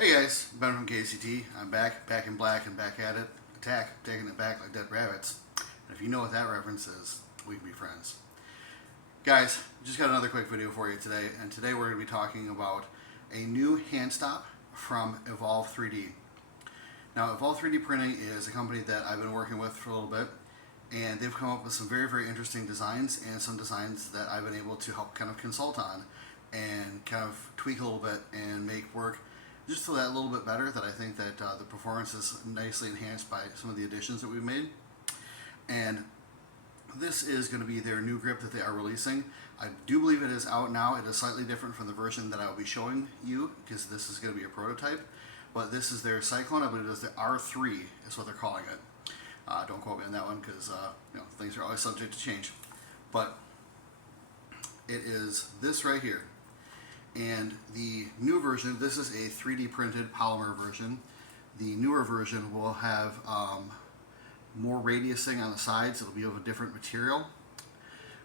Hey guys, Ben from KCT. I'm back in black and back at it. Attack, taking it back like dead rabbits. And if you know what that reference is, we can be friends. Guys, just got another quick video for you today, and today we're going to be talking about a new Handstop from Evolve 3D. Now, Evolve 3D Printing is a company that I've been working with for a little bit, and they've come up with some very, very interesting designs, and some designs that I've been able to help kind of consult on and kind of tweak a little bit and make work just a little bit better. That I think that the performance is nicely enhanced by some of the additions that we've made. And this is going to be their new grip that they are releasing. I do believe it is out now. It is slightly different from the version that I will be showing you, because this is going to be a prototype. But this is their Cyclone. I believe it is the R3 is what they're calling it. Don't quote me on that one, because things are always subject to change. But it is this right here. And the new version, this is a 3D printed polymer version. The newer version will have more radiusing on the sides. It'll be of a different material.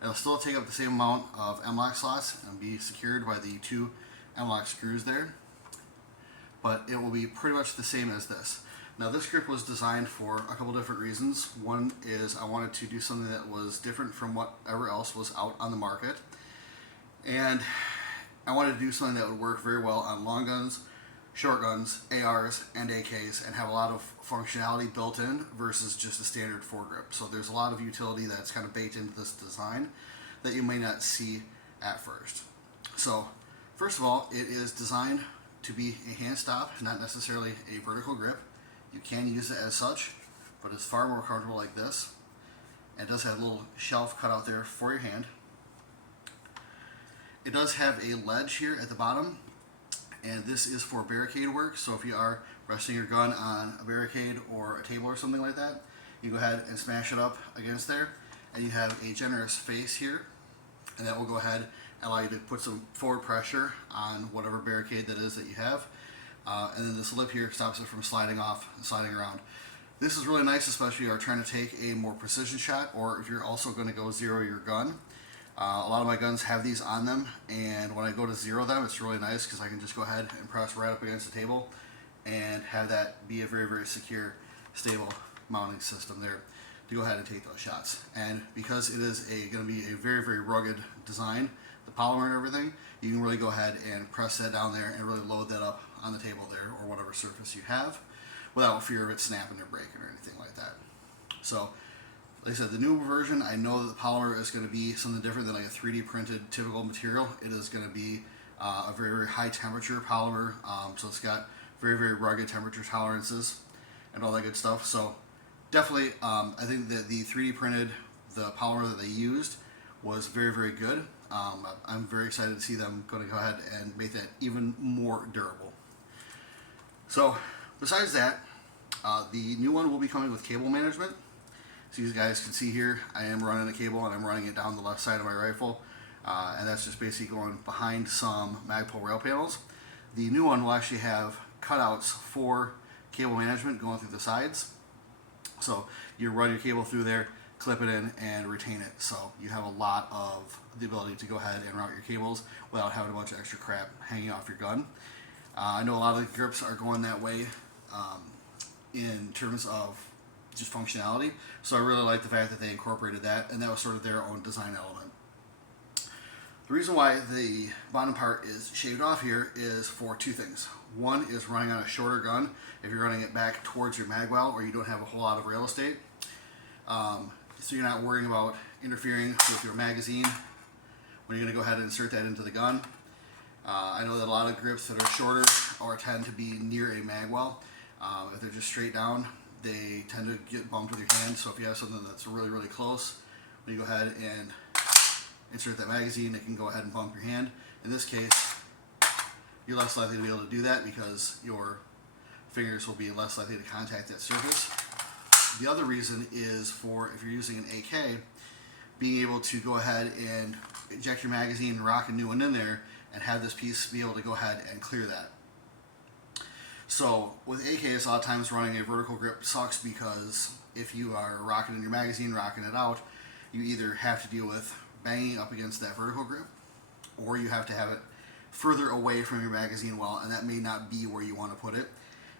It'll still take up the same amount of M-lock slots and be secured by the two M-lock screws there. But it will be pretty much the same as this. Now, this grip was designed for a couple different reasons. One is I wanted to do something that was different from whatever else was out on the market. And I wanted to do something that would work very well on long guns, short guns, ARs, and AKs, and have a lot of functionality built in versus just a standard foregrip. So there's a lot of utility that's kind of baked into this design that you may not see at first. So first of all, it is designed to be a hand stop, not necessarily a vertical grip. You can use it as such, but it's far more comfortable like this. It does have a little shelf cut out there for your hand. It does have a ledge here at the bottom, and this is for barricade work. So if you are resting your gun on a barricade or a table or something like that, you go ahead and smash it up against there, and you have a generous face here, and that will go ahead and allow you to put some forward pressure on whatever barricade that is that you have. And then this lip here stops it from sliding off and sliding around. This is really nice, especially if you are trying to take a more precision shot, or if you're also going to go zero your gun. A lot of my guns have these on them, and when I go to zero them, it's really nice because I can just go ahead and press right up against the table and have that be a very, very secure, stable mounting system there to go ahead and take those shots. And because it is going to be a very, very rugged design, the polymer and everything, you can really go ahead and press that down there and really load that up on the table there, or whatever surface you have, without fear of it snapping or breaking or anything like that. So, like I said, the new version, I know that the polymer is going to be something different than like a 3D printed typical material. It is going to be a very, very high temperature polymer, so it's got very, very rugged temperature tolerances and all that good stuff. So definitely, I think that the 3D printed, the polymer that they used was very, very good. I'm very excited to see them going to go ahead and make that even more durable. So besides that, the new one will be coming with cable management. So you guys can see here, I am running a cable, and I'm running it down the left side of my rifle, and that's just basically going behind some Magpul rail panels. The new one will actually have cutouts for cable management going through the sides. So you run your cable through there, clip it in, and retain it. So you have a lot of the ability to go ahead and route your cables without having a bunch of extra crap hanging off your gun. I know a lot of the grips are going that way in terms of just functionality, so I really like the fact that they incorporated that, and that was sort of their own design element. The reason why the bottom part is shaved off here is for two things. One is running on a shorter gun, if you're running it back towards your mag well, or you don't have a whole lot of rail estate, so you're not worrying about interfering with your magazine when you're going to go ahead and insert that into the gun. I know that a lot of grips that are shorter or tend to be near a mag well, if they're just straight down, they tend to get bumped with your hand. So if you have something that's really, really close, when you go ahead and insert that magazine, it can go ahead and bump your hand. In this case, you're less likely to be able to do that because your fingers will be less likely to contact that surface. The other reason is for if you're using an AK, being able to go ahead and eject your magazine and rock a new one in there and have this piece be able to go ahead and clear that. So with AKs, a lot of times running a vertical grip sucks, because if you are rocking in your magazine, rocking it out, you either have to deal with banging up against that vertical grip, or you have to have it further away from your magazine well, and that may not be where you want to put it.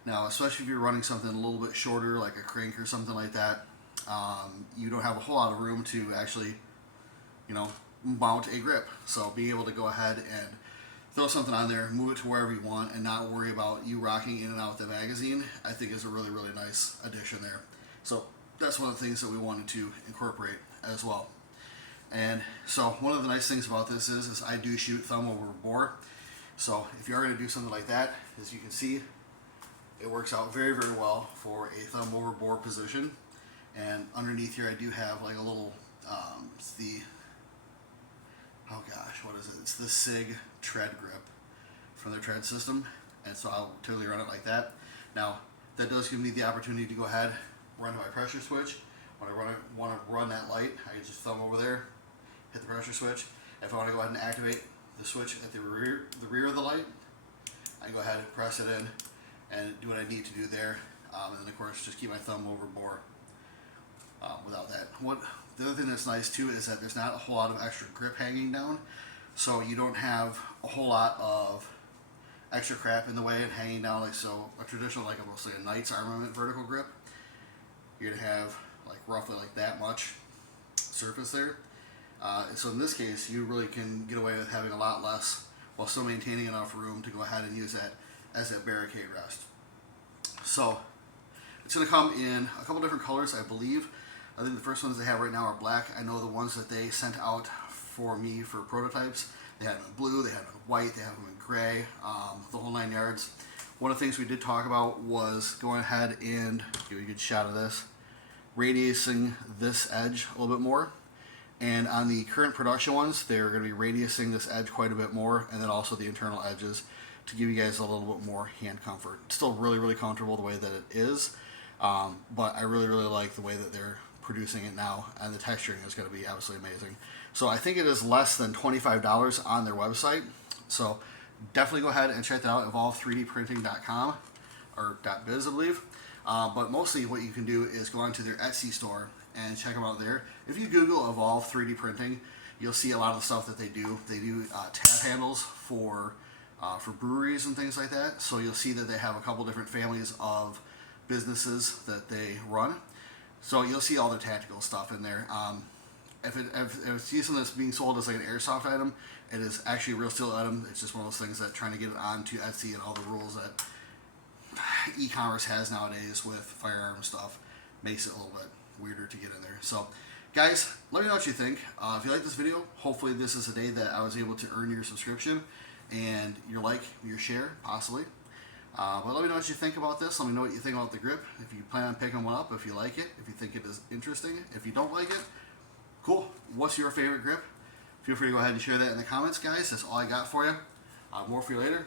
Now, especially if you're running something a little bit shorter, like a crank or something like that, you don't have a whole lot of room to actually, you know, mount a grip. So being able to go ahead and throw something on there, move it to wherever you want, and not worry about you rocking in and out the magazine, I think is a really, really nice addition there. So that's one of the things that we wanted to incorporate as well. And so one of the nice things about this is I do shoot thumb over bore. So if you are going to do something like that, as you can see, it works out very, very well for a thumb over bore position. And underneath here I do have like a little, it's the, oh gosh, what is it? It's the SIG tread grip from their tread system. And so I'll totally run it like that. Now, that does give me the opportunity to go ahead, run my pressure switch. When I want to run that light, I can just thumb over there, hit the pressure switch. If I want to go ahead and activate the switch at the rear of the light, I can go ahead and press it in and do what I need to do there. And then of course, just keep my thumb over bore without that. The other thing that's nice too is that there's not a whole lot of extra grip hanging down. So you don't have a whole lot of extra crap in the way and hanging down like so. A traditional, like almost like a Knight's Armament vertical grip, you're gonna have like roughly like that much surface there. So in this case, you really can get away with having a lot less while still maintaining enough room to go ahead and use that as a barricade rest. So it's going to come in a couple different colors, I believe. I think the first ones they have right now are black. I know the ones that they sent out for me for prototypes, they had them in blue, they had them in white, they have them in gray, the whole 9 yards. One of the things we did talk about was going ahead and give you a good shot of this, radiusing this edge a little bit more. And on the current production ones, they're going to be radiusing this edge quite a bit more, and then also the internal edges to give you guys a little bit more hand comfort. It's still really, really comfortable the way that it is, but I really, really like the way that they're producing it now, and the texturing is going to be absolutely amazing. So I think it is less than $25 on their website, so definitely go ahead and check that out, evolve3dprinting.com, or .biz, I believe. But mostly what you can do is go onto their Etsy store and check them out there. If you Google Evolve 3D Printing, you'll see a lot of the stuff that they do. They do tab handles for breweries and things like that. So you'll see that they have a couple different families of businesses that they run. So you'll see all the tactical stuff in there. If it's something that's being sold as like an airsoft item, it is actually a real steel item. It's just one of those things that trying to get it onto Etsy and all the rules that e-commerce has nowadays with firearm stuff makes it a little bit weirder to get in there. So guys, let me know what you think. If you like this video, hopefully this is a day that I was able to earn your subscription and your like, your share, possibly. But let me know what you think about this. Let me know what you think about the grip. If you plan on picking one up, if you like it, if you think it is interesting. If you don't like it, cool. What's your favorite grip? Feel free to go ahead and share that in the comments, guys. That's all I got for you. More for you later.